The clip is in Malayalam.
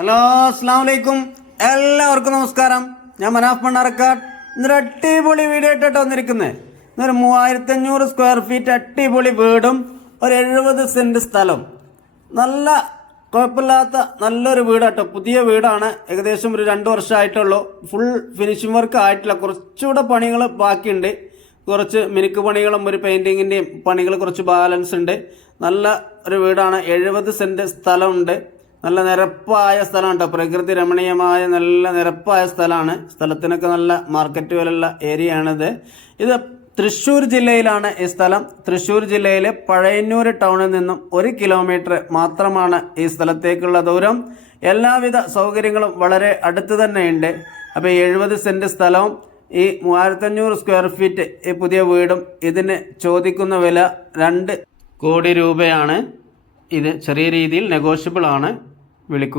ഹലോ, അസ്സാം വലൈക്കും. എല്ലാവർക്കും നമസ്കാരം. ഞാൻ മനാഫ് മണ്ണാർക്കാട്. ഇന്നൊരു അടിപൊളി വീഡിയോ ആയിട്ടോ വന്നിരിക്കുന്നത്. ഇന്നൊരു 3500 സ്ക്വയർ ഫീറ്റ് അടിപൊളി വീടും ഒരു 70 സെന്റ് സ്ഥലം. നല്ല കുഴപ്പമില്ലാത്ത നല്ലൊരു വീടാട്ടോ. പുതിയ വീടാണ്. ഏകദേശം ഒരു 2 വർഷമായിട്ടുള്ളൂ. ഫുൾ ഫിനിഷിംഗ് വർക്ക് ആയിട്ടില്ല. കുറച്ചുകൂടെ പണികൾ ബാക്കിയുണ്ട്. കുറച്ച് മിനുക്ക് പണികളും ഒരു പെയിൻറ്റിങ്ങിൻ്റെയും പണികൾ കുറച്ച് ബാലൻസ് ഉണ്ട്. നല്ല ഒരു വീടാണ്. 70 സെന്റ് സ്ഥലമുണ്ട്. നല്ല നിരപ്പായ സ്ഥലമാണ് കേട്ടോ. പ്രകൃതി രമണീയമായ നല്ല നിരപ്പായ സ്ഥലമാണ്. സ്ഥലത്തിനൊക്കെ നല്ല മാർക്കറ്റ് വിലയുള്ള ഏരിയ ആണിത്. ഇത് തൃശ്ശൂർ ജില്ലയിലാണ് ഈ സ്ഥലം. തൃശ്ശൂർ ജില്ലയിലെ പഴയന്നൂർ ടൗണിൽ നിന്നും 1 കിലോമീറ്റർ മാത്രമാണ് ഈ സ്ഥലത്തേക്കുള്ള ദൂരം. എല്ലാവിധ സൗകര്യങ്ങളും വളരെ അടുത്ത് തന്നെയുണ്ട്. അപ്പോൾ 70 സെന്റ് സ്ഥലവും ഈ 3500 സ്ക്വയർ ഫീറ്റ് ഈ പുതിയ വീടും ഇതിന് ചോദിക്കുന്ന വില 2 കോടി രൂപയാണ്. ഇത് ചെറിയ രീതിയിൽ നെഗോഷ്യബിൾ ആണ്. വിളിക്കുക.